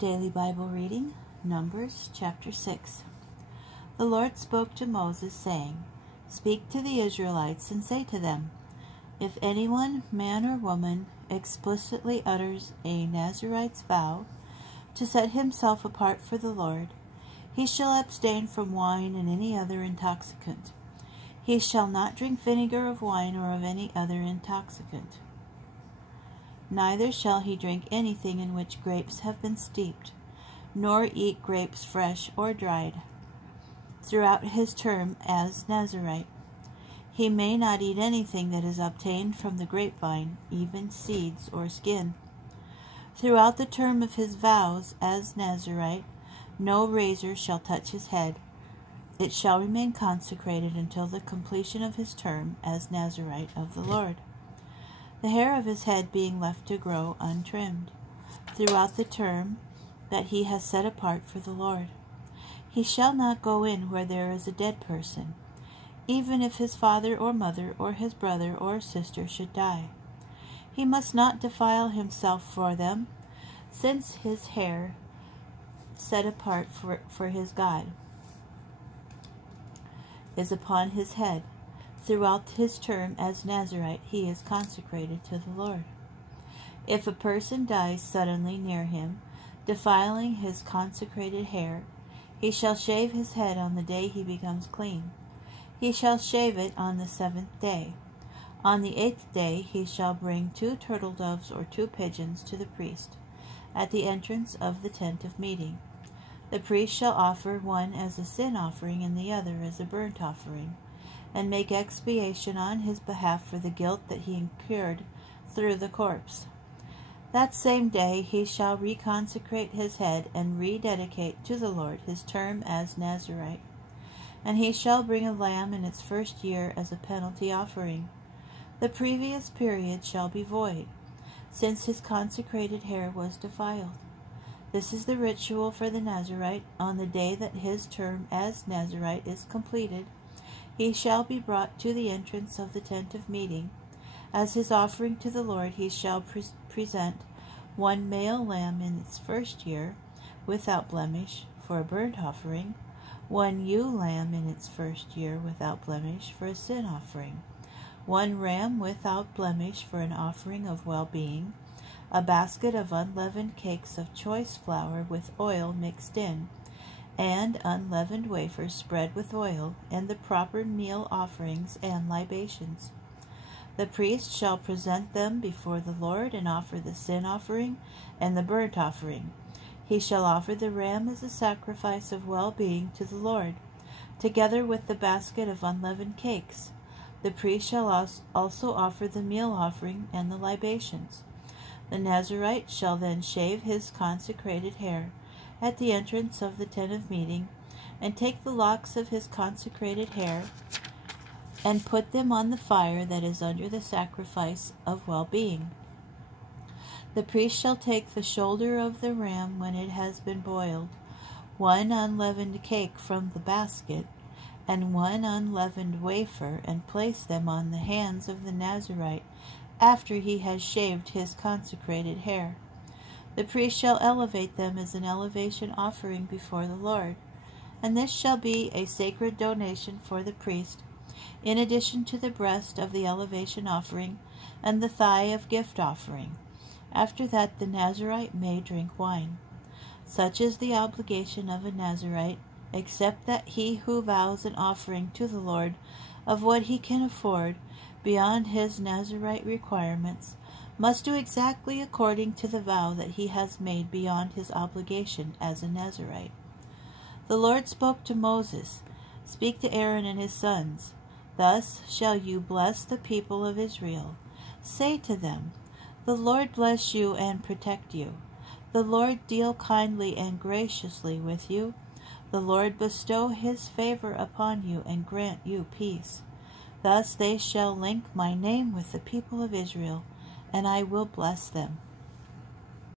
Daily Bible reading, Numbers chapter 6. The Lord spoke to Moses, saying, Speak to the Israelites and say to them, If anyone, man or woman, explicitly utters a Nazirite's vow to set himself apart for the Lord, he shall abstain from wine and any other intoxicant. He shall not drink vinegar of wine or of any other intoxicant. Neither shall he drink anything in which grapes have been steeped, nor eat grapes fresh or dried, throughout his term as Nazirite. He may not eat anything that is obtained from the grapevine, even seeds or skin. Throughout the term of his vows as Nazirite, no razor shall touch his head. It shall remain consecrated until the completion of his term as Nazirite of the Lord, the hair of his head being left to grow untrimmed, throughout the term that he has set apart for the Lord. He shall not go in where there is a dead person, even if his father or mother or his brother or sister should die. He must not defile himself for them, since his hair set apart for his God is upon his head. Throughout his term as Nazirite, he is consecrated to the Lord. If a person dies suddenly near him, defiling his consecrated hair, he shall shave his head on the day he becomes clean. He shall shave it on the 7th day. On the 8th day he shall bring 2 turtle doves or 2 pigeons to the priest, at the entrance of the tent of meeting. The priest shall offer one as a sin offering and the other as a burnt offering, and make expiation on his behalf for the guilt that he incurred through the corpse. That same day he shall reconsecrate his head and rededicate to the Lord his term as Nazirite. And he shall bring a lamb in its first year as a penalty offering. The previous period shall be void, since his consecrated hair was defiled. This is the ritual for the Nazirite. On the day that his term as Nazirite is completed, he shall be brought to the entrance of the tent of meeting. As his offering to the Lord he shall present 1 male lamb in its first year, without blemish, for a burnt offering, 1 ewe lamb in its first year without blemish for a sin offering, 1 ram without blemish for an offering of well-being, a basket of unleavened cakes of choice flour with oil mixed in, and unleavened wafers spread with oil, and the proper meal offerings and libations. The priest shall present them before the Lord and offer the sin offering and the burnt offering. He shall offer the ram as a sacrifice of well-being to the Lord, together with the basket of unleavened cakes. The priest shall also offer the meal offering and the libations. The Nazirite shall then shave his consecrated hair at the entrance of the tent of meeting, and take the locks of his consecrated hair and put them on the fire that is under the sacrifice of well-being. The priest shall take the shoulder of the ram when it has been boiled, 1 unleavened cake from the basket, and 1 unleavened wafer, and place them on the hands of the Nazirite after he has shaved his consecrated hair. The priest shall elevate them as an elevation offering before the Lord, and this shall be a sacred donation for the priest, in addition to the breast of the elevation offering and the thigh of gift offering. After that the Nazirite may drink wine. Such is the obligation of a Nazirite, except that he who vows an offering to the Lord of what he can afford beyond his Nazirite requirements must do exactly according to the vow that he has made beyond his obligation as a Nazirite. The Lord spoke to Moses, Speak to Aaron and his sons. Thus shall you bless the people of Israel. Say to them, The Lord bless you and protect you. The Lord deal kindly and graciously with you. The Lord bestow his favor upon you and grant you peace. Thus they shall link my name with the people of Israel, and I will bless them.